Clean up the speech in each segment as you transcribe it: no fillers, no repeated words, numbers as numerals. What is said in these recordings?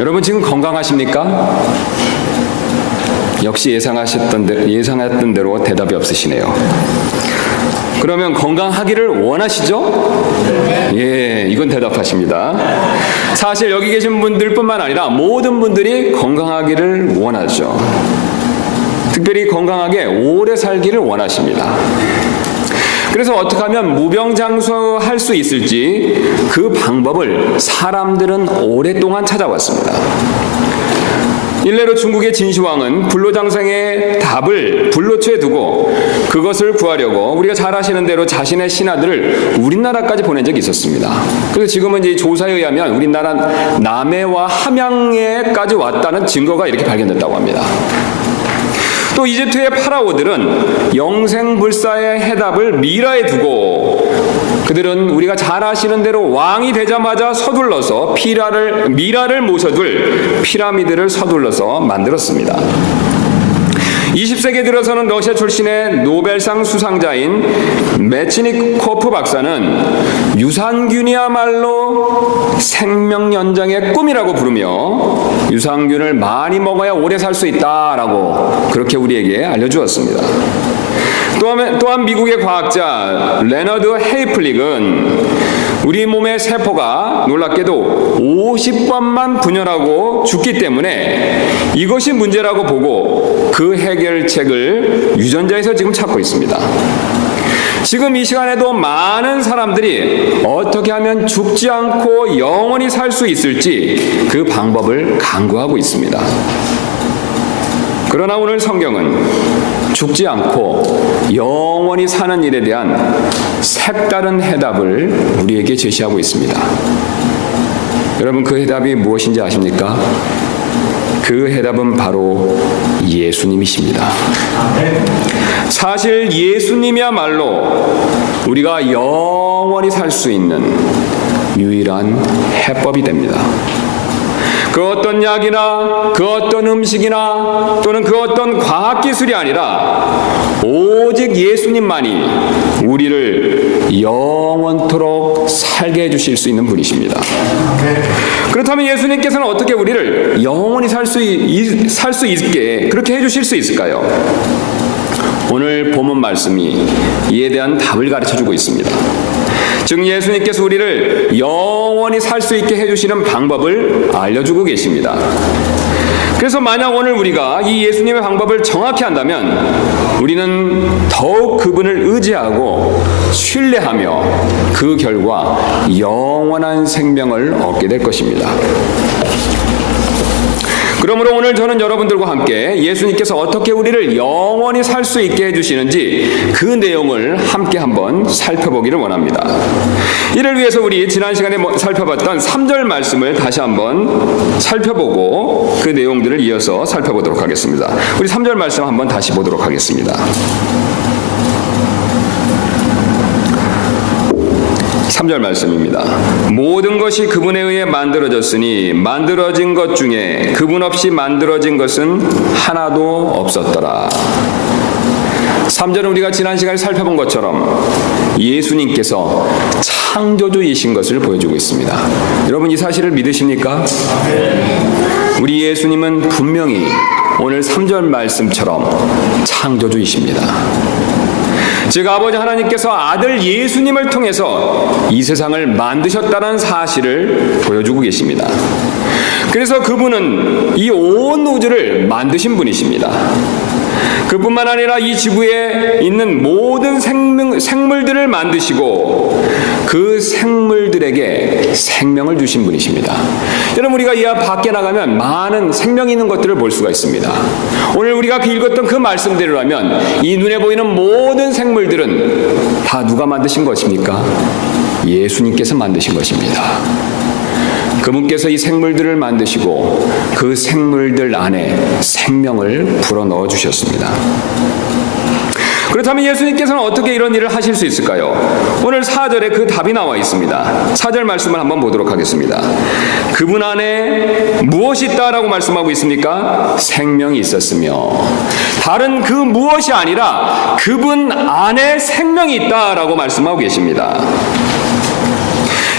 여러분 지금 건강하십니까? 역시 예상했던 대로 대답이 없으시네요. 그러면 건강하기를 원하시죠? 예, 이건 대답하십니다. 사실 여기 계신 분들뿐만 아니라 모든 분들이 건강하기를 원하죠. 특별히 건강하게 오래 살기를 원하십니다. 그래서 어떻게 하면 무병장수할 수 있을지 그 방법을 사람들은 오랫동안 찾아왔습니다. 일례로 중국의 진시황은 불로장생의 답을 불로초에 두고 그것을 구하려고 우리가 잘 아시는 대로 자신의 신하들을 우리나라까지 보낸 적이 있었습니다. 그래서 지금은 이제 조사에 의하면 우리나라 남해와 함양에까지 왔다는 증거가 이렇게 발견됐다고 합니다. 또 이집트의 파라오들은 영생불사의 해답을 미라에 두고 그들은 우리가 잘 아시는 대로 왕이 되자마자 서둘러서 미라를 모셔둘 피라미드를 서둘러서 만들었습니다. 20세기 들어서는 러시아 출신의 노벨상 수상자인 메치니코프 박사는 유산균이야말로 생명 연장의 꿈이라고 부르며 유산균을 많이 먹어야 오래 살 수 있다라고 그렇게 우리에게 알려주었습니다. 또한 미국의 과학자 레너드 헤이플릭은 우리 몸의 세포가 놀랍게도 50번만 분열하고 죽기 때문에 이것이 문제라고 보고 그 해결책을 유전자에서 지금 찾고 있습니다. 지금 이 시간에도 많은 사람들이 어떻게 하면 죽지 않고 영원히 살 수 있을지 그 방법을 강구하고 있습니다. 그러나 오늘 성경은 죽지 않고 영원히 사는 일에 대한 색다른 해답을 우리에게 제시하고 있습니다. 여러분 그 해답이 무엇인지 아십니까? 그 해답은 바로 예수님이십니다. 사실 예수님이야말로 우리가 영원히 살 수 있는 유일한 해법이 됩니다. 그 어떤 약이나 그 어떤 음식이나 또는 그 어떤 과학기술이 아니라 오직 예수님만이 우리를 영원토록 살게 해주실 수 있는 분이십니다. 그렇다면 예수님께서는 어떻게 우리를 영원히 살 수 있게 그렇게 해주실 수 있을까요? 오늘 본문 말씀이 이에 대한 답을 가르쳐주고 있습니다. 즉 예수님께서 우리를 영원히 살 수 있게 해주시는 방법을 알려주고 계십니다. 그래서 만약 오늘 우리가 이 예수님의 방법을 정확히 한다면 우리는 더욱 그분을 의지하고 신뢰하며 그 결과 영원한 생명을 얻게 될 것입니다. 그러므로 오늘 저는 여러분들과 함께 예수님께서 어떻게 우리를 영원히 살 수 있게 해주시는지 그 내용을 함께 한번 살펴보기를 원합니다. 이를 위해서 우리 지난 시간에 살펴봤던 3절 말씀을 다시 한번 살펴보고 그 내용들을 이어서 살펴보도록 하겠습니다. 우리 3절 말씀 한번 다시 보도록 하겠습니다. 3절 말씀입니다. 모든 것이 그분에 의해 만들어졌으니 만들어진 것 중에 그분 없이 만들어진 것은 하나도 없었더라. 3절은 우리가 지난 시간에 살펴본 것처럼 예수님께서 창조주이신 것을 보여주고 있습니다. 여러분 이 사실을 믿으십니까? 우리 예수님은 분명히 오늘 3절 말씀처럼 창조주이십니다. 즉 아버지 하나님께서 아들 예수님을 통해서 이 세상을 만드셨다는 사실을 보여주고 계십니다. 그래서 그분은 이 온 우주를 만드신 분이십니다. 그뿐만 아니라 이 지구에 있는 모든 생물들을 만드시고 그 생물들에게 생명을 주신 분이십니다. 여러분 우리가 이 밖에 나가면 많은 생명 있는 것들을 볼 수가 있습니다. 오늘 우리가 읽었던 그 말씀대로라면 이 눈에 보이는 모든 생물들은 다 누가 만드신 것입니까? 예수님께서 만드신 것입니다. 그분께서 이 생물들을 만드시고 그 생물들 안에 생명을 불어넣어 주셨습니다. 그렇다면 예수님께서는 어떻게 이런 일을 하실 수 있을까요? 오늘 4절에 그 답이 나와 있습니다. 4절 말씀을 한번 보도록 하겠습니다. 그분 안에 무엇이 있다라고 말씀하고 있습니까? 생명이 있었으며 다른 그 무엇이 아니라 그분 안에 생명이 있다라고 말씀하고 계십니다.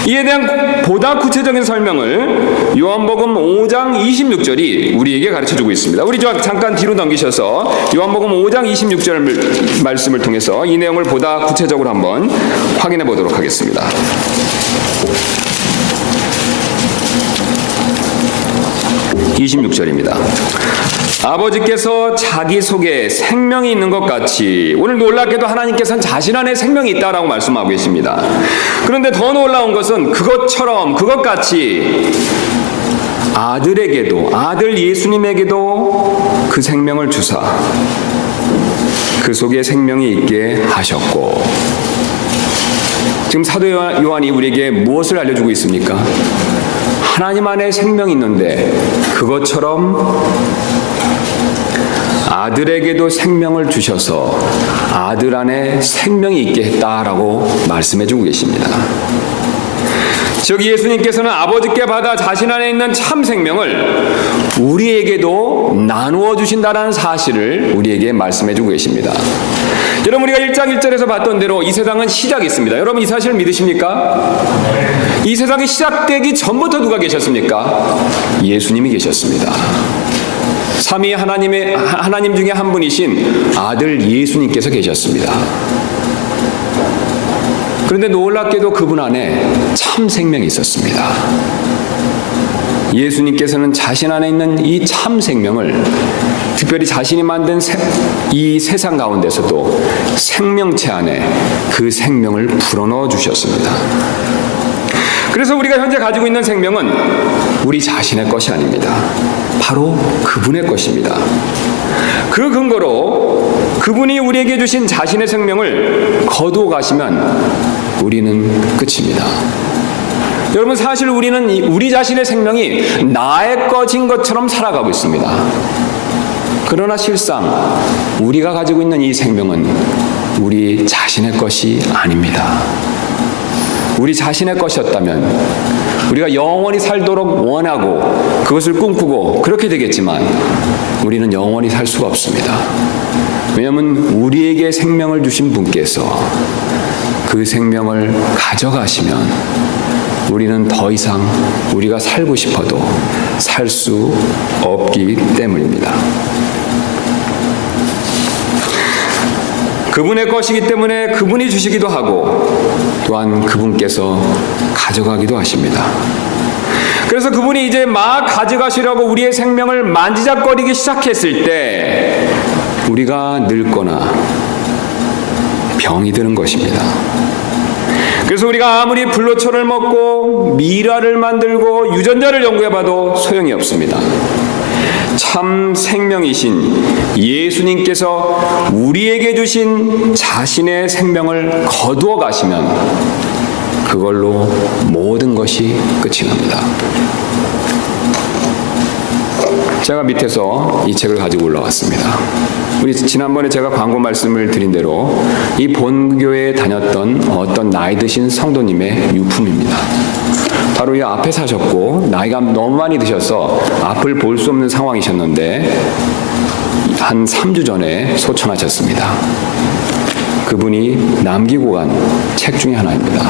이에 대한 보다 구체적인 설명을 요한복음 5장 26절이 우리에게 가르쳐주고 있습니다. 우리 잠깐 뒤로 넘기셔서 요한복음 5장 26절 말씀을 통해서 이 내용을 보다 구체적으로 한번 확인해 보도록 하겠습니다. 26절입니다. 아버지께서 자기 속에 생명이 있는 것 같이, 오늘 놀랍게도 하나님께서는 자신 안에 생명이 있다라고 말씀하고 계십니다. 그런데 더 놀라운 것은 그것같이 아들에게도, 아들 예수님에게도 그 생명을 주사 그 속에 생명이 있게 하셨고, 지금 사도 요한이 우리에게 무엇을 알려주고 있습니까? 하나님 안에 생명이 있는데 그것처럼 아들에게도 생명을 주셔서 아들 안에 생명이 있게 했다라고 말씀해주고 계십니다. 즉 예수님께서는 아버지께 받아 자신 안에 있는 참 생명을 우리에게도 나누어 주신다는 사실을 우리에게 말씀해주고 계십니다. 여러분, 우리가 1장 1절에서 봤던 대로 이 세상은 시작이 있습니다. 여러분, 이 사실을 믿으십니까? 이 세상이 시작되기 전부터 누가 계셨습니까? 예수님이 계셨습니다. 삼위 하나님 중에 한 분이신 아들 예수님께서 계셨습니다. 그런데 놀랍게도 그분 안에 참 생명이 있었습니다. 예수님께서는 자신 안에 있는 이 참 생명을 특별히 자신이 만든 이 세상 가운데서도 생명체 안에 그 생명을 불어넣어 주셨습니다. 그래서 우리가 현재 가지고 있는 생명은 우리 자신의 것이 아닙니다. 바로 그분의 것입니다. 그 근거로 그분이 우리에게 주신 자신의 생명을 거두어 가시면 우리는 끝입니다. 여러분, 사실 우리는 우리 자신의 생명이 나의 것인 것처럼 살아가고 있습니다. 그러나 실상 우리가 가지고 있는 이 생명은 우리 자신의 것이 아닙니다. 우리 자신의 것이었다면 우리가 영원히 살도록 원하고 그것을 꿈꾸고 그렇게 되겠지만 우리는 영원히 살 수가 없습니다. 왜냐하면 우리에게 생명을 주신 분께서 그 생명을 가져가시면 우리는 더 이상 우리가 살고 싶어도 살 수 없기 때문입니다. 그분의 것이기 때문에 그분이 주시기도 하고 또한 그분께서 가져가기도 하십니다. 그래서 그분이 이제 막 가져가시려고 우리의 생명을 만지작거리기 시작했을 때 우리가 늙거나 병이 드는 것입니다. 그래서 우리가 아무리 불로초를 먹고 미라를 만들고 유전자를 연구해봐도 소용이 없습니다. 참 생명이신 예수님께서 우리에게 주신 자신의 생명을 거두어 가시면 그걸로 모든 것이 끝이 납니다. 제가 밑에서 이 책을 가지고 올라왔습니다. 우리 지난번에 제가 광고 말씀을 드린 대로 이 본교회에 다녔던 어떤 나이 드신 성도님의 유품입니다. 바로 이 앞에 사셨고 나이가 너무 많이 드셔서 앞을 볼 수 없는 상황이셨는데 한 3주 전에 소천하셨습니다. 그분이 남기고 간 책 중에 하나입니다.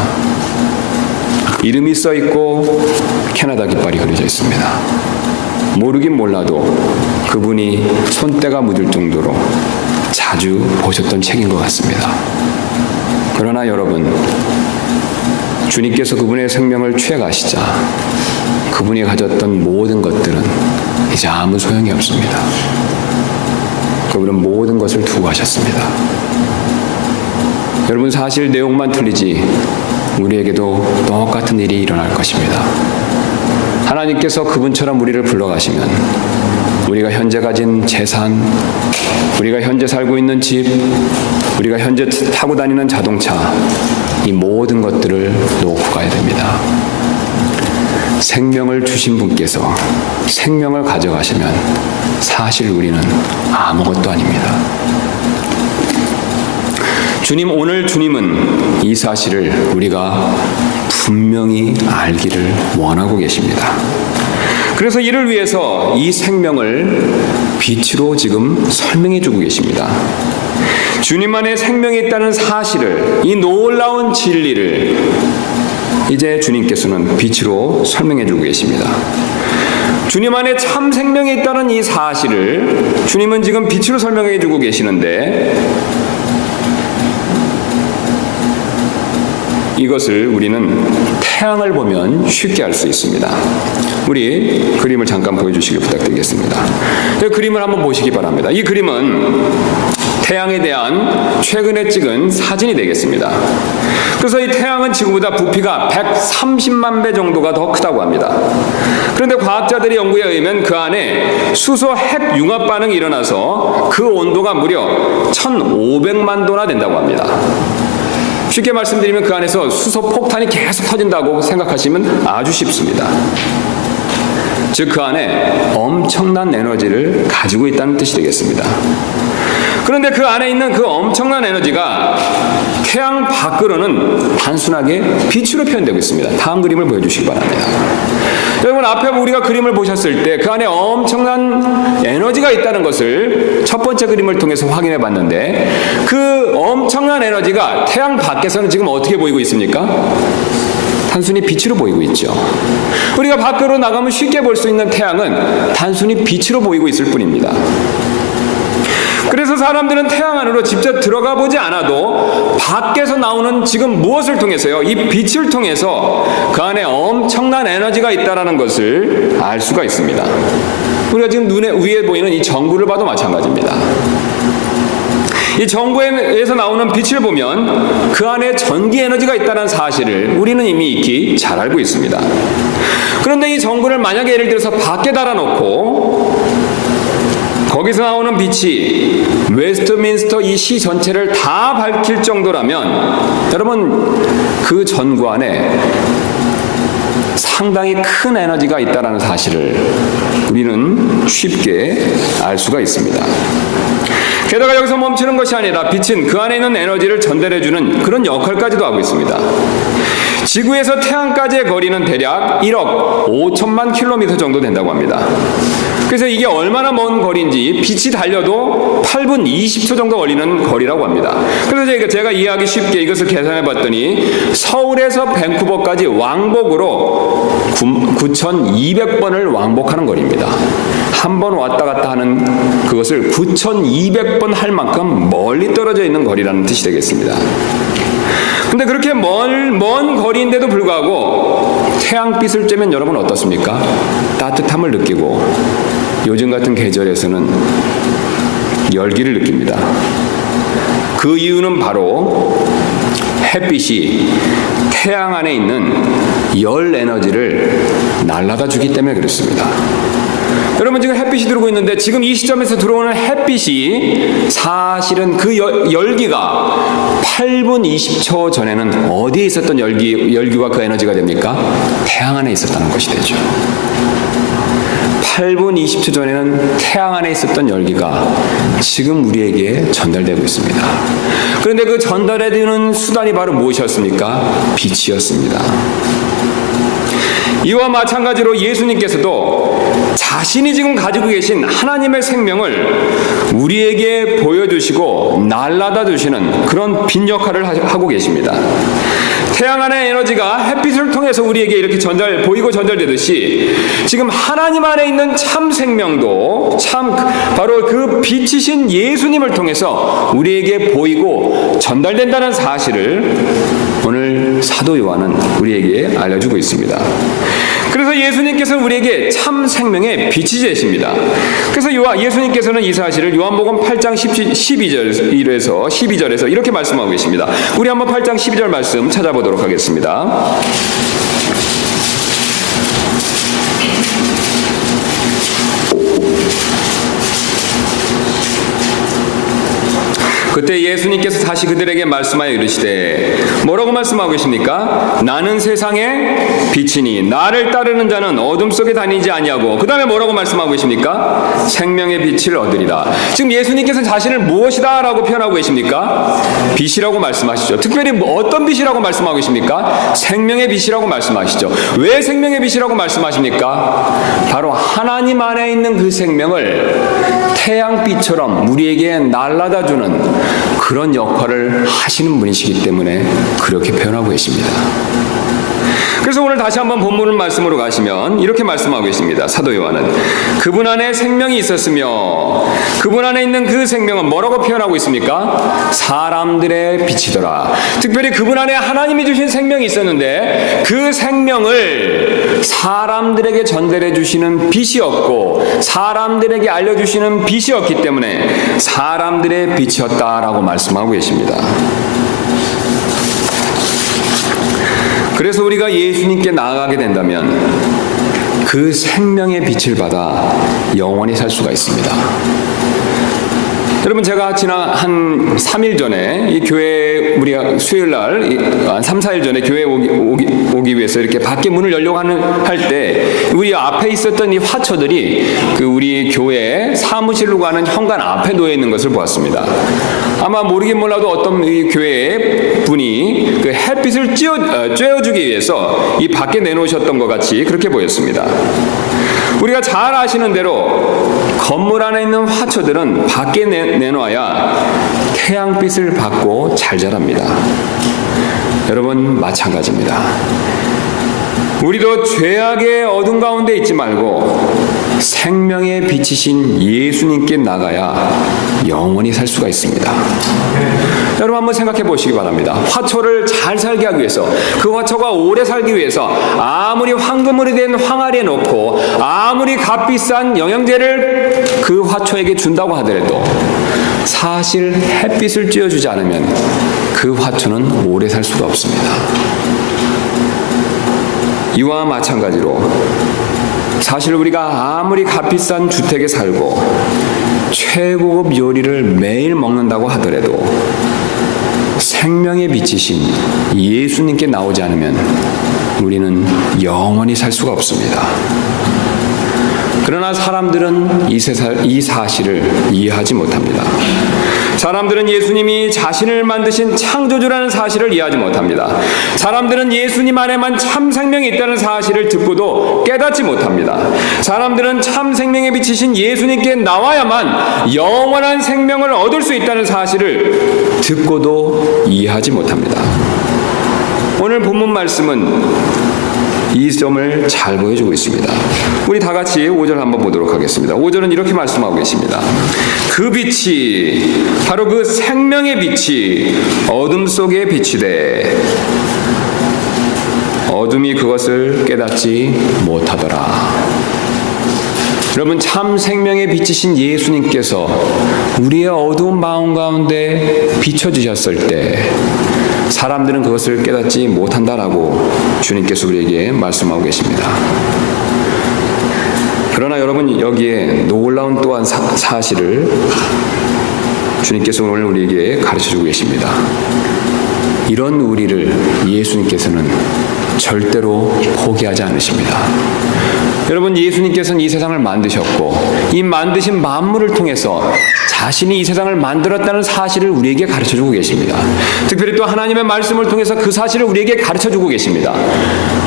이름이 써있고 캐나다 깃발이 그려져 있습니다. 모르긴 몰라도 그분이 손때가 묻을 정도로 자주 보셨던 책인 것 같습니다. 그러나 여러분, 주님께서 그분의 생명을 취해가시자 그분이 가졌던 모든 것들은 이제 아무 소용이 없습니다. 그분은 모든 것을 두고 가셨습니다. 여러분, 사실 내용만 틀리지 우리에게도 똑같은 일이 일어날 것입니다. 하나님께서 그분처럼 우리를 불러가시면 우리가 현재 가진 재산, 우리가 현재 살고 있는 집, 우리가 현재 타고 다니는 자동차, 이 모든 것들을 놓고 가야 됩니다. 생명을 주신 분께서 생명을 가져가시면 사실 우리는 아무것도 아닙니다. 오늘 주님은 이 사실을 우리가 분명히 알기를 원하고 계십니다. 그래서 이를 위해서 이 생명을 빛으로 지금 설명해 주고 계십니다. 주님 안에 생명이 있다는 사실을, 이 놀라운 진리를 이제 주님께서는 빛으로 설명해 주고 계십니다. 주님 안에 참 생명이 있다는 이 사실을 주님은 지금 빛으로 설명해 주고 계시는데, 이것을 우리는 태양을 보면 쉽게 알 수 있습니다. 우리 그림을 잠깐 보여주시길 부탁드리겠습니다. 이 그림을 한번 보시기 바랍니다. 이 그림은 태양에 대한 최근에 찍은 사진이 되겠습니다. 그래서 이 태양은 지구보다 부피가 130만 배 정도가 더 크다고 합니다. 그런데 과학자들의 연구에 의하면 그 안에 수소 핵 융합 반응이 일어나서 그 온도가 무려 1500만 도나 된다고 합니다. 쉽게 말씀드리면 그 안에서 수소 폭탄이 계속 터진다고 생각하시면 아주 쉽습니다. 즉 그 안에 엄청난 에너지를 가지고 있다는 뜻이 되겠습니다. 그런데 그 안에 있는 그 엄청난 에너지가 태양 밖으로는 단순하게 빛으로 표현되고 있습니다. 다음 그림을 보여주시기 바랍니다. 여러분, 앞에 우리가 그림을 보셨을 때 그 안에 엄청난 에너지가 있다는 것을 첫 번째 그림을 통해서 확인해 봤는데, 그 엄청난 에너지가 태양 밖에서는 지금 어떻게 보이고 있습니까? 단순히 빛으로 보이고 있죠. 우리가 밖으로 나가면 쉽게 볼 수 있는 태양은 단순히 빛으로 보이고 있을 뿐입니다. 그래서 사람들은 태양 안으로 직접 들어가 보지 않아도 밖에서 나오는 지금 무엇을 통해서요? 이 빛을 통해서 그 안에 엄청난 에너지가 있다는 것을 알 수가 있습니다. 우리가 지금 눈에 위에 보이는 이 전구를 봐도 마찬가지입니다. 이 전구에서 나오는 빛을 보면 그 안에 전기 에너지가 있다는 사실을 우리는 이미 익히 잘 알고 있습니다. 그런데 이 전구를 만약에 예를 들어서 밖에 달아놓고 거기서 나오는 빛이 웨스트민스터 이 시 전체를 다 밝힐 정도라면, 여러분, 그 전구 안에 상당히 큰 에너지가 있다는 사실을 우리는 쉽게 알 수가 있습니다. 게다가 여기서 멈추는 것이 아니라 빛은 그 안에 있는 에너지를 전달해주는 그런 역할까지도 하고 있습니다. 지구에서 태양까지의 거리는 대략 1억 5천만 킬로미터 정도 된다고 합니다. 그래서 이게 얼마나 먼 거리인지 빛이 달려도 8분 20초 정도 걸리는 거리라고 합니다. 그래서 제가 이해하기 쉽게 이것을 계산해 봤더니 서울에서 밴쿠버까지 왕복으로 9,200번을 왕복하는 거리입니다. 한 번 왔다 갔다 하는 그것을 9,200번 할 만큼 멀리 떨어져 있는 거리라는 뜻이 되겠습니다. 근데 그렇게 먼 거리인데도 불구하고 태양빛을 쬐면 여러분 어떻습니까? 따뜻함을 느끼고 요즘 같은 계절에서는 열기를 느낍니다. 그 이유는 바로 햇빛이 태양 안에 있는 열 에너지를 날아다 주기 때문에 그렇습니다. 여러분, 지금 햇빛이 들어오고 있는데 지금 이 시점에서 들어오는 햇빛이 사실은 그 열기가 8분 20초 전에는 어디에 있었던 열기와 그 에너지가 됩니까? 태양 안에 있었다는 것이 되죠. 8분 20초 전에는 태양 안에 있었던 열기가 지금 우리에게 전달되고 있습니다. 그런데 그 전달해주는 수단이 바로 무엇이었습니까? 빛이었습니다. 이와 마찬가지로 예수님께서도 자신이 지금 가지고 계신 하나님의 생명을 우리에게 보여주시고 날라다 주시는 그런 빛 역할을 하고 계십니다. 태양 안의 에너지가 햇빛을 통해서 우리에게 이렇게 보이고 전달되듯이 지금 하나님 안에 있는 참 생명도 바로 그 빛이신 예수님을 통해서 우리에게 보이고 전달된다는 사실을 오늘 사도 요한은 우리에게 알려주고 있습니다. 그래서 예수님께서는 우리에게 참 생명의 빛이 되십니다. 그래서 예수님께서는 이 사실을 요한복음 8장 12절에서 이렇게 말씀하고 계십니다. 우리 한번 8장 12절 말씀 찾아보도록 하겠습니다. 그때 예수님께서 다시 그들에게 말씀하여 이르시되, 뭐라고 말씀하고 계십니까? 나는 세상의 빛이니 나를 따르는 자는 어둠 속에 다니지 아니하고, 그 다음에 뭐라고 말씀하고 계십니까? 생명의 빛을 얻으리라. 지금 예수님께서 자신을 무엇이다 라고 표현하고 계십니까? 빛이라고 말씀하시죠. 특별히 어떤 빛이라고 말씀하고 계십니까? 생명의 빛이라고 말씀하시죠. 왜 생명의 빛이라고 말씀하십니까? 바로 하나님 안에 있는 그 생명을 태양빛처럼 우리에게 날아다 주는 그런 역할을 하시는 분이시기 때문에 그렇게 표현하고 계십니다. 그래서 오늘 다시 한번 본문 말씀으로 가시면 이렇게 말씀하고 계십니다. 사도 요한은 그분 안에 생명이 있었으며 그분 안에 있는 그 생명은 뭐라고 표현하고 있습니까? 사람들의 빛이더라. 특별히 그분 안에 하나님이 주신 생명이 있었는데 그 생명을 사람들에게 전달해 주시는 빛이었고 사람들에게 알려주시는 빛이었기 때문에 사람들의 빛이었다라고 말씀하고 계십니다. 그래서 우리가 예수님께 나아가게 된다면 그 생명의 빛을 받아 영원히 살 수가 있습니다. 여러분, 제가 지난 한 3일 전에 이 교회 우리가 수요일 날 한 3, 4일 전에 교회에 오기 위해서 이렇게 밖에 문을 열려고 할 때 우리 앞에 있었던 이 화초들이 그 우리 교회 사무실로 가는 현관 앞에 놓여 있는 것을 보았습니다. 아마 모르긴 몰라도 어떤 이 교회 분이 그 햇빛을 쬐어주기 위해서 이 밖에 내놓으셨던 것 같이 그렇게 보였습니다. 우리가 잘 아시는 대로 건물 안에 있는 화초들은 밖에 내놓아야 태양빛을 받고 잘 자랍니다. 여러분, 마찬가지입니다. 우리도 죄악의 어둠 가운데 있지 말고 생명의 빛이신 예수님께 나가야 영원히 살 수가 있습니다. 여러분, 한번 생각해 보시기 바랍니다. 화초를 잘 살게 하기 위해서, 그 화초가 오래 살기 위해서 아무리 황금으로 된 황아리에 놓고 아무리 값비싼 영양제를 그 화초에게 준다고 하더라도 사실 햇빛을 쬐어주지 않으면 그 화초는 오래 살 수가 없습니다. 이와 마찬가지로 사실 우리가 아무리 값비싼 주택에 살고 최고급 요리를 매일 먹는다고 하더라도 생명의 빛이신 예수님께 나오지 않으면 우리는 영원히 살 수가 없습니다. 그러나 사람들은 이 사실을 이해하지 못합니다. 사람들은 예수님이 자신을 만드신 창조주라는 사실을 이해하지 못합니다. 사람들은 예수님 안에만 참 생명이 있다는 사실을 듣고도 깨닫지 못합니다. 사람들은 참 생명에 비치신 예수님께 나와야만 영원한 생명을 얻을 수 있다는 사실을 듣고도 이해하지 못합니다. 오늘 본문 말씀은 이 점을 잘 보여주고 있습니다. 우리 다 같이 5절 한번 보도록 하겠습니다. 5절은 이렇게 말씀하고 계십니다. 그 빛이 바로 그 생명의 빛이 어둠 속에 비치되 어둠이 그것을 깨닫지 못하더라. 여러분, 참 생명의 빛이신 예수님께서 우리의 어두운 마음 가운데 비춰주셨을 때 사람들은 그것을 깨닫지 못한다라고 주님께서 우리에게 말씀하고 계십니다. 그러나 여러분, 여기에 놀라운 또한 사실을 주님께서 오늘 우리에게 가르쳐주고 계십니다. 이런 우리를 예수님께서는 절대로 포기하지 않으십니다. 여러분, 예수님께서는 이 세상을 만드셨고 이 만드신 만물을 통해서 자신이 이 세상을 만들었다는 사실을 우리에게 가르쳐주고 계십니다. 특별히 또 하나님의 말씀을 통해서 그 사실을 우리에게 가르쳐주고 계십니다.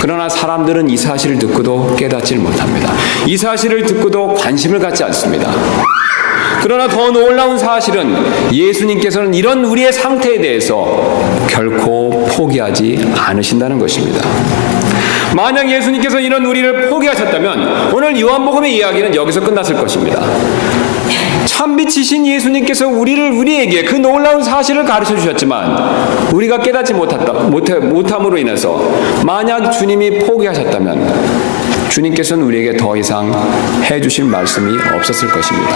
그러나 사람들은 이 사실을 듣고도 깨닫지 못합니다. 이 사실을 듣고도 관심을 갖지 않습니다. 그러나 더 놀라운 사실은 예수님께서는 이런 우리의 상태에 대해서 결코 포기하지 않으신다는 것입니다. 만약 예수님께서 이런 우리를 포기하셨다면 오늘 요한복음의 이야기는 여기서 끝났을 것입니다. 참빛이신 예수님께서 우리에게 그 놀라운 사실을 가르쳐 주셨지만 우리가 깨닫지 못함으로 인해서 만약 주님이 포기하셨다면 주님께서는 우리에게 더 이상 해주실 말씀이 없었을 것입니다.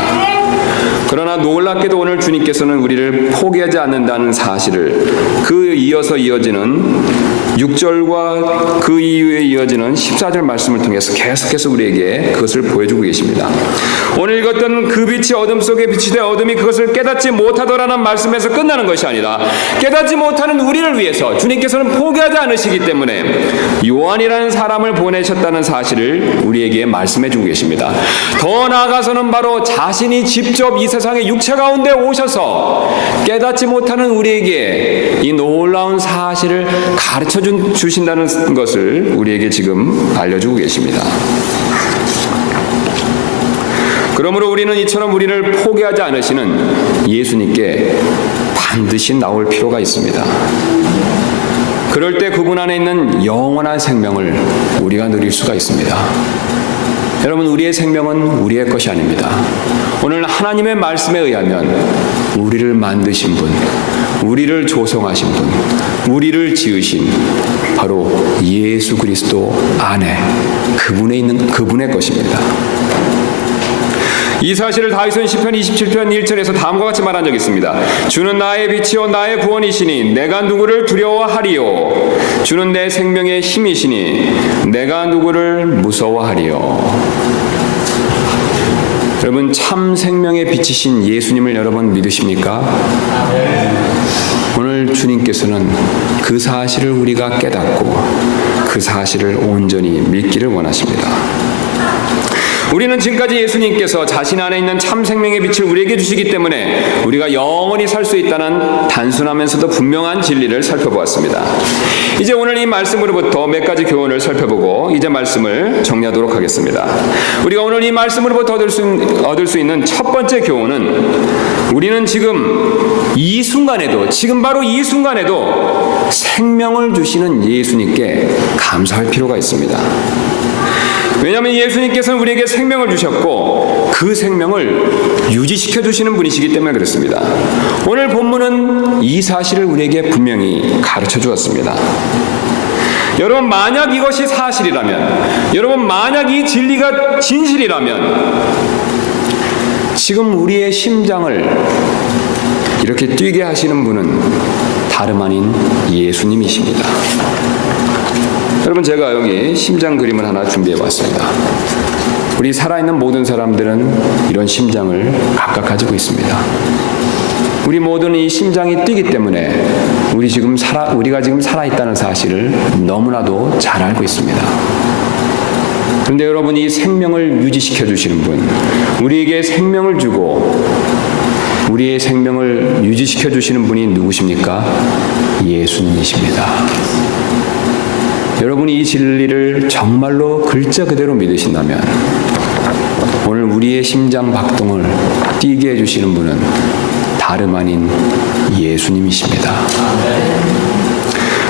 그러나 놀랍게도 오늘 주님께서는 우리를 포기하지 않는다는 사실을 그 이어서 이어지는 6절과 그 이후에 이어지는 14절 말씀을 통해서 계속해서 우리에게 그것을 보여주고 계십니다. 오늘 읽었던 그 빛이 어둠 속에 비치되 어둠이 그것을 깨닫지 못하더라는 말씀에서 끝나는 것이 아니라 깨닫지 못하는 우리를 위해서 주님께서는 포기하지 않으시기 때문에 요한이라는 사람을 보내셨다는 사실을 우리에게 말씀해 주고 계십니다. 더 나아가서는 바로 자신이 직접 이 세상의 육체 가운데 오셔서 깨닫지 못하는 우리에게 이 놀라운 사실을 가르쳐 주신다는 것을 우리에게 지금 알려주고 계십니다. 그러므로 우리는 이처럼 우리를 포기하지 않으시는 예수님께 반드시 나올 필요가 있습니다. 그럴 때 그분 안에 있는 영원한 생명을 우리가 누릴 수가 있습니다. 여러분, 우리의 생명은 우리의 것이 아닙니다. 오늘 하나님의 말씀에 의하면 우리를 만드신 분, 우리를 조성하신 분, 우리를 지으신 바로 예수 그리스도 안에 그분에 있는 그분의 것입니다. 이 사실을 다윗은 시편 27편 1절에서 다음과 같이 말한 적이 있습니다. 주는 나의 빛이요 나의 구원이시니 내가 누구를 두려워하리요. 주는 내 생명의 힘이시니 내가 누구를 무서워하리요. 여러분, 참 생명의 빛이신 예수님을 여러분 믿으십니까? 오늘 주님께서는 그 사실을 우리가 깨닫고 그 사실을 온전히 믿기를 원하십니다. 우리는 지금까지 예수님께서 자신 안에 있는 참 생명의 빛을 우리에게 주시기 때문에 우리가 영원히 살 수 있다는 단순하면서도 분명한 진리를 살펴보았습니다. 이제 오늘 이 말씀으로부터 몇 가지 교훈을 살펴보고 이제 말씀을 정리하도록 하겠습니다. 우리가 오늘 이 말씀으로부터 얻을 수 있는 첫 번째 교훈은 우리는 지금 이 순간에도, 지금 바로 이 순간에도 생명을 주시는 예수님께 감사할 필요가 있습니다. 왜냐하면 예수님께서는 우리에게 생명을 주셨고 그 생명을 유지시켜 주시는 분이시기 때문에 그렇습니다. 오늘 본문은 이 사실을 우리에게 분명히 가르쳐 주었습니다. 여러분, 만약 이것이 사실이라면, 여러분 만약 이 진리가 진실이라면 지금 우리의 심장을 이렇게 뛰게 하시는 분은 다름 아닌 예수님이십니다. 여러분, 제가 여기 심장 그림을 하나 준비해 왔습니다. 우리 살아있는 모든 사람들은 이런 심장을 각각 가지고 있습니다. 우리 모두는 이 심장이 뛰기 때문에 우리가 지금 살아있다는 사실을 너무나도 잘 알고 있습니다. 그런데 여러분, 이 생명을 유지시켜 주시는 분, 우리에게 생명을 주고 우리의 생명을 유지시켜 주시는 분이 누구십니까? 예수님이십니다. 여러분이 이 진리를 정말로 글자 그대로 믿으신다면 오늘 우리의 심장 박동을 뛰게 해주시는 분은 다름 아닌 예수님이십니다.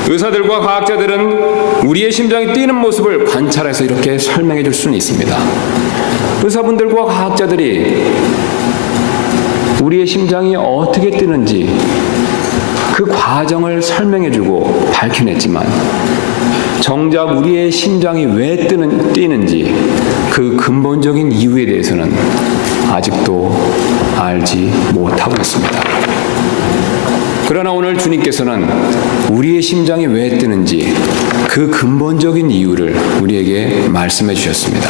의사들과 과학자들은 우리의 심장이 뛰는 모습을 관찰해서 이렇게 설명해 줄 수는 있습니다. 의사분들과 과학자들이 우리의 심장이 어떻게 뛰는지 그 과정을 설명해 주고 밝혀냈지만 정작 우리의 심장이 왜 뛰는지 그 근본적인 이유에 대해서는 아직도 알지 못하고 있습니다. 그러나 오늘 주님께서는 우리의 심장이 왜 뛰는지 그 근본적인 이유를 우리에게 말씀해 주셨습니다.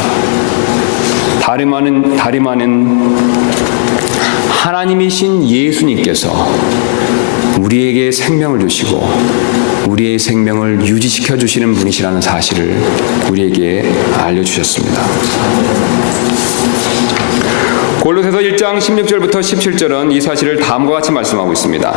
다름 아닌 하나님이신 예수님께서 우리에게 생명을 주시고 우리의 생명을 유지시켜 주시는 분이시라는 사실을 우리에게 알려주셨습니다. 골로새서 1장 16절부터 17절은 이 사실을 다음과 같이 말씀하고 있습니다.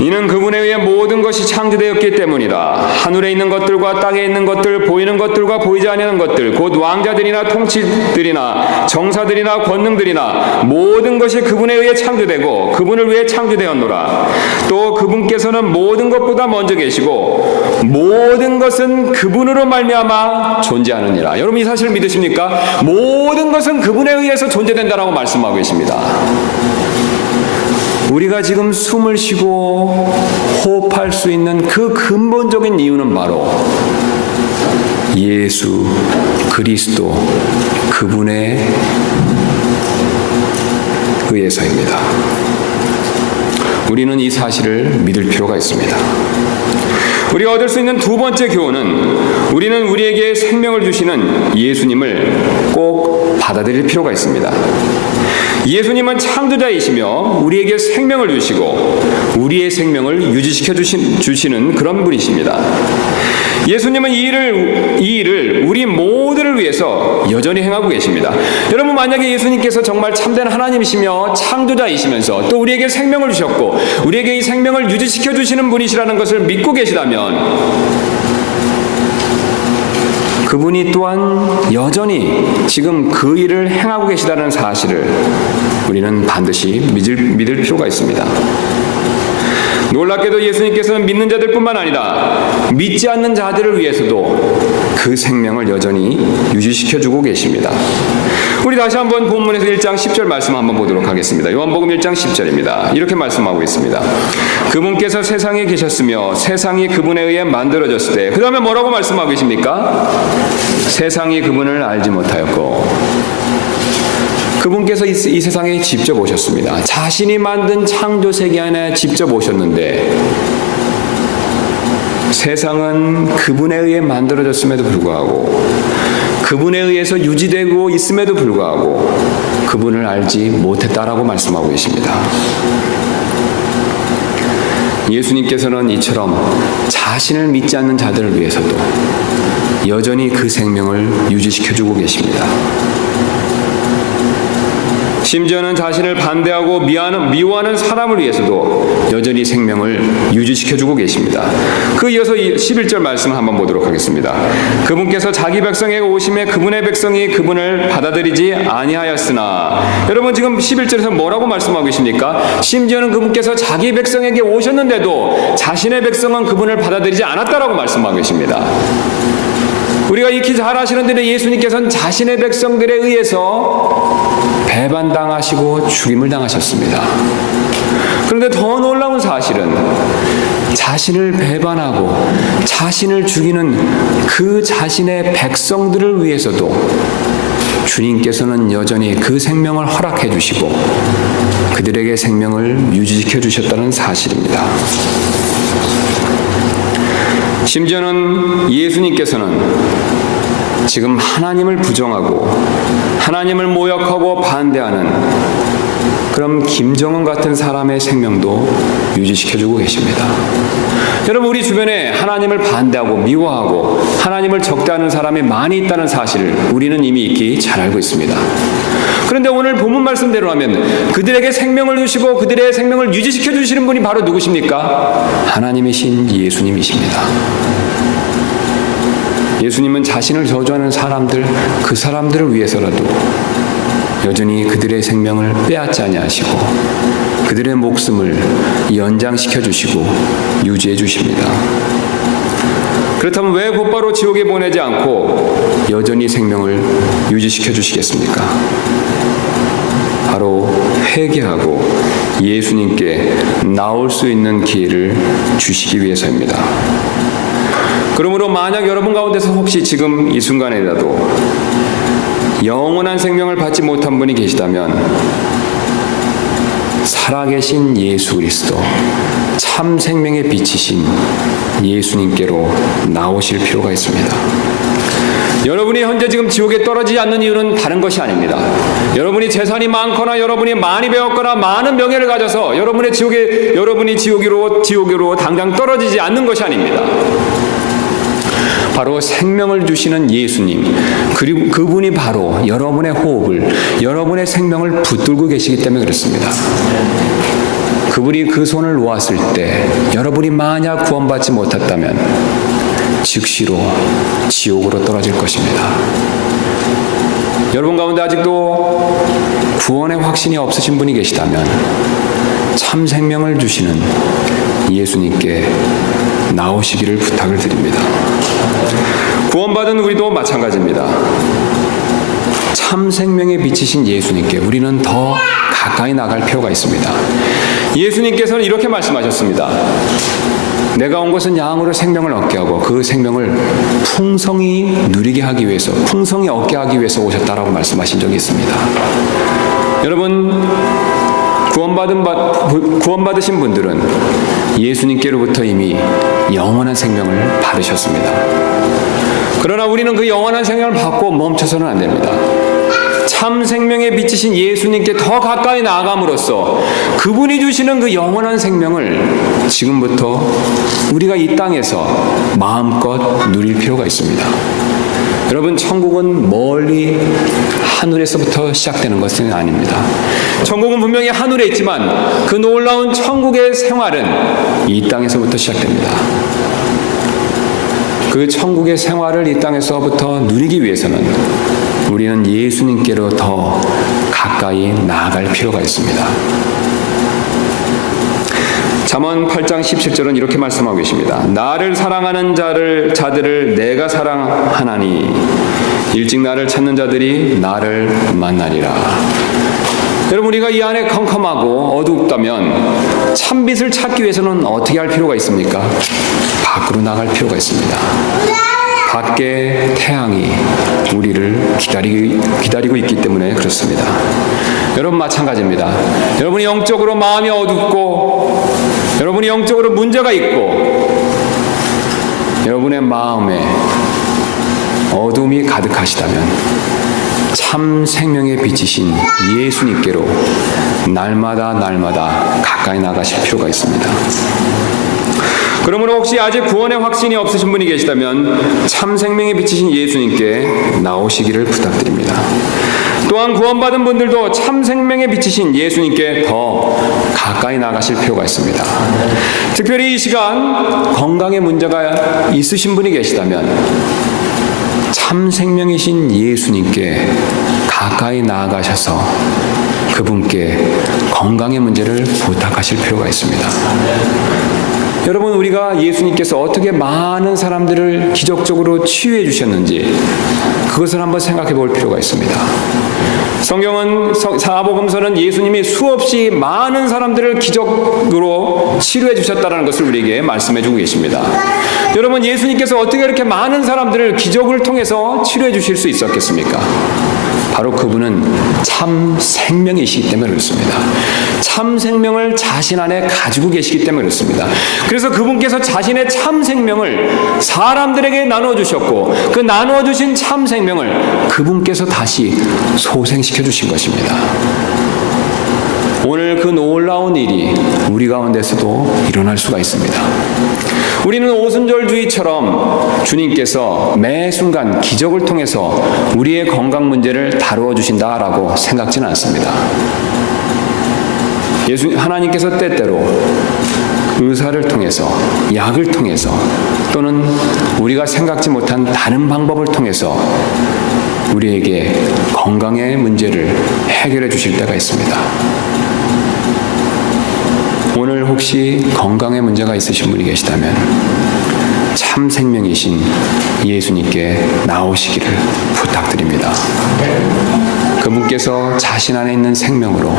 이는 그분에 의해 모든 것이 창조되었기 때문이라. 하늘에 있는 것들과 땅에 있는 것들, 보이는 것들과 보이지 아니하는 것들, 곧 왕자들이나 통치들이나 정사들이나 권능들이나 모든 것이 그분에 의해 창조되고 그분을 위해 창조되었노라. 또 그분께서는 모든 것보다 먼저 계시고 모든 것은 그분으로 말미암아 존재하느니라. 여러분, 이 사실을 믿으십니까? 모든 것은 그분에 의해서 존재된다라고 말씀하고 계십니다. 우리가 지금 숨을 쉬고 호흡할 수 있는 그 근본적인 이유는 바로 예수 그리스도 그분에 의해서입니다. 우리는 이 사실을 믿을 필요가 있습니다. 우리가 얻을 수 있는 두 번째 교훈은 우리는 우리에게 생명을 주시는 예수님을 꼭 받아들일 필요가 있습니다. 예수님은 창조자이시며 우리에게 생명을 주시고 우리의 생명을 유지시켜 주시는 그런 분이십니다. 예수님은 이 일을 우리 모두를 위해서 여전히 행하고 계십니다. 여러분, 만약에 예수님께서 정말 참된 하나님이시며 창조자이시면서 또 우리에게 생명을 주셨고 우리에게 이 생명을 유지시켜 주시는 분이시라는 것을 믿고 계시다면 그분이 또한 여전히 지금 그 일을 행하고 계시다는 사실을 우리는 반드시 믿을 필요가 있습니다. 놀랍게도 예수님께서는 믿는 자들뿐만 아니라 믿지 않는 자들을 위해서도 그 생명을 여전히 유지시켜주고 계십니다. 우리 다시 한번 본문에서 1장 10절 말씀 한번 보도록 하겠습니다. 요한복음 1장 10절입니다. 이렇게 말씀하고 있습니다. 그분께서 세상에 계셨으며 세상이 그분에 의해 만들어졌을 때, 그 다음에 뭐라고 말씀하고 계십니까? 세상이 그분을 알지 못하였고, 그분께서 이 세상에 직접 오셨습니다. 자신이 만든 창조 세계 안에 직접 오셨는데, 세상은 그분에 의해 만들어졌음에도 불구하고, 그분에 의해서 유지되고 있음에도 불구하고 그분을 알지 못했다라고 말씀하고 계십니다. 예수님께서는 이처럼 자신을 믿지 않는 자들을 위해서도 여전히 그 생명을 유지시켜주고 계십니다. 심지어는 자신을 반대하고 미워하는 사람을 위해서도 여전히 생명을 유지시켜주고 계십니다. 그 이어서 11절 말씀을 한번 보도록 하겠습니다. 그분께서 자기 백성에게 오심에 그분의 백성이 그분을 받아들이지 아니하였으나, 여러분 지금 11절에서 뭐라고 말씀하고 계십니까? 심지어는 그분께서 자기 백성에게 오셨는데도 자신의 백성은 그분을 받아들이지 않았다라고 말씀하고 계십니다. 우리가 익히 잘 아시는 대로 예수님께서는 자신의 백성들에 의해서 배반당하시고 죽임을 당하셨습니다. 그런데 더 놀라운 사실은 자신을 배반하고 자신을 죽이는 그 자신의 백성들을 위해서도 주님께서는 여전히 그 생명을 허락해 주시고 그들에게 생명을 유지시켜 주셨다는 사실입니다. 심지어는 예수님께서는 지금 하나님을 부정하고 하나님을 모욕하고 반대하는 그런 김정은 같은 사람의 생명도 유지시켜주고 계십니다. 여러분, 우리 주변에 하나님을 반대하고 미워하고 하나님을 적대하는 사람이 많이 있다는 사실을 우리는 이미 익히 잘 알고 있습니다. 그런데 오늘 본문 말씀대로 하면 그들에게 생명을 주시고 그들의 생명을 유지시켜 주시는 분이 바로 누구십니까? 하나님이신 예수님이십니다. 예수님은 자신을 저주하는 사람들, 그 사람들을 위해서라도 여전히 그들의 생명을 빼앗지 아니하시고 그들의 목숨을 연장시켜 주시고 유지해 주십니다. 그렇다면 왜 곧바로 지옥에 보내지 않고 여전히 생명을 유지시켜 주시겠습니까? 바로 회개하고 예수님께 나올 수 있는 기회를 주시기 위해서입니다. 그러므로 만약 여러분 가운데서 혹시 지금 이 순간에라도 영원한 생명을 받지 못한 분이 계시다면 살아계신 예수 그리스도, 참 생명의 빛이신 예수님께로 나오실 필요가 있습니다. 여러분이 현재 지금 지옥에 떨어지지 않는 이유는 다른 것이 아닙니다. 여러분이 재산이 많거나 여러분이 많이 배웠거나 많은 명예를 가져서 여러분이 지옥으로 당장 떨어지지 않는 것이 아닙니다. 바로 생명을 주시는 예수님, 그리고 그분이 바로 여러분의 호흡을, 여러분의 생명을 붙들고 계시기 때문에 그렇습니다. 그분이 그 손을 놓았을 때 여러분이 만약 구원받지 못했다면 즉시로 지옥으로 떨어질 것입니다. 여러분 가운데 아직도 구원의 확신이 없으신 분이 계시다면 참 생명을 주시는 예수님께 나오시기를 부탁을 드립니다. 구원받은 우리도 마찬가지입니다. 참 생명의 빛이신 예수님께 우리는 더 가까이 나갈 필요가 있습니다. 예수님께서는 이렇게 말씀하셨습니다. 내가 온 것은 양으로 생명을 얻게 하고 그 생명을 풍성히 누리게 하기 위해서, 풍성히 얻게 하기 위해서 오셨다라고 말씀하신 적이 있습니다. 여러분, 구원받으신 분들은 예수님께로부터 이미 영원한 생명을 받으셨습니다. 그러나 우리는 그 영원한 생명을 받고 멈춰서는 안 됩니다. 참 생명의 빛이신 예수님께 더 가까이 나아감으로써 그분이 주시는 그 영원한 생명을 지금부터 우리가 이 땅에서 마음껏 누릴 필요가 있습니다. 여러분, 천국은 멀리 하늘에서부터 시작되는 것은 아닙니다. 천국은 분명히 하늘에 있지만 그 놀라운 천국의 생활은 이 땅에서부터 시작됩니다. 그 천국의 생활을 이 땅에서부터 누리기 위해서는 우리는 예수님께로 더 가까이 나아갈 필요가 있습니다. 잠언 8장 17절은 이렇게 말씀하고 계십니다. 나를 사랑하는 자들을 내가 사랑하나니 일찍 나를 찾는 자들이 나를 만나리라. 여러분, 우리가 이 안에 컴컴하고 어둡다면 참빛을 찾기 위해서는 어떻게 할 필요가 있습니까? 밖으로 나갈 필요가 있습니다. 밖에 태양이 우리를 기다리고 있기 때문에 그렇습니다. 여러분 마찬가지입니다. 여러분이 영적으로 마음이 어둡고 여러분이 영적으로 문제가 있고 여러분의 마음에 어둠이 가득하시다면 참 생명의 빛이신 예수님께로 날마다 가까이 나가실 필요가 있습니다. 그러므로 혹시 아직 구원의 확신이 없으신 분이 계시다면 참 생명의 빛이신 예수님께 나오시기를 부탁드립니다. 또한 구원받은 분들도 참 생명의 빛이신 예수님께 더 가까이 나가실 필요가 있습니다. 특별히 이 시간 건강에 문제가 있으신 분이 계시다면 참 생명이신 예수님께 가까이 나아가셔서 그분께 건강의 문제를 부탁하실 필요가 있습니다. 여러분, 우리가 예수님께서 어떻게 많은 사람들을 기적적으로 치유해 주셨는지 그것을 한번 생각해 볼 필요가 있습니다. 성경은 사복음서는 예수님이 수없이 많은 사람들을 기적으로 치료해 주셨다는 것을 우리에게 말씀해 주고 계십니다. 여러분, 예수님께서 어떻게 이렇게 많은 사람들을 기적을 통해서 치료해 주실 수 있었겠습니까? 바로 그분은 참 생명이시기 때문에 그렇습니다. 참 생명을 자신 안에 가지고 계시기 때문에 그렇습니다. 그래서 그분께서 자신의 참 생명을 사람들에게 나누어 주셨고 그 나누어 주신 참 생명을 그분께서 다시 소생시켜 주신 것입니다. 오늘 그 놀라운 일이 우리 가운데서도 일어날 수가 있습니다. 우리는 오순절주의처럼 주님께서 매 순간 기적을 통해서 우리의 건강 문제를 다루어 주신다라고 생각지는 않습니다. 하나님께서 때때로 의사를 통해서, 약을 통해서 또는 우리가 생각지 못한 다른 방법을 통해서 우리에게 건강의 문제를 해결해 주실 때가 있습니다. 오늘 혹시 건강에 문제가 있으신 분이 계시다면 참 생명이신 예수님께 나오시기를 부탁드립니다. 그분께서 자신 안에 있는 생명으로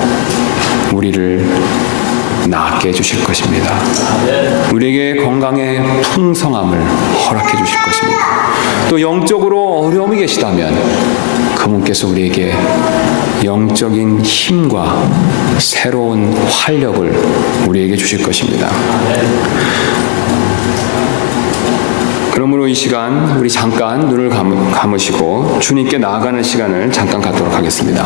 우리를 낫게 해주실 것입니다. 우리에게 건강의 풍성함을 허락해 주실 것입니다. 또 영적으로 어려움이 계시다면 그분께서 우리에게 영적인 힘과 새로운 활력을 우리에게 주실 것입니다. 그러므로 이 시간 우리 잠깐 눈을 감으시고 주님께 나아가는 시간을 잠깐 갖도록 하겠습니다.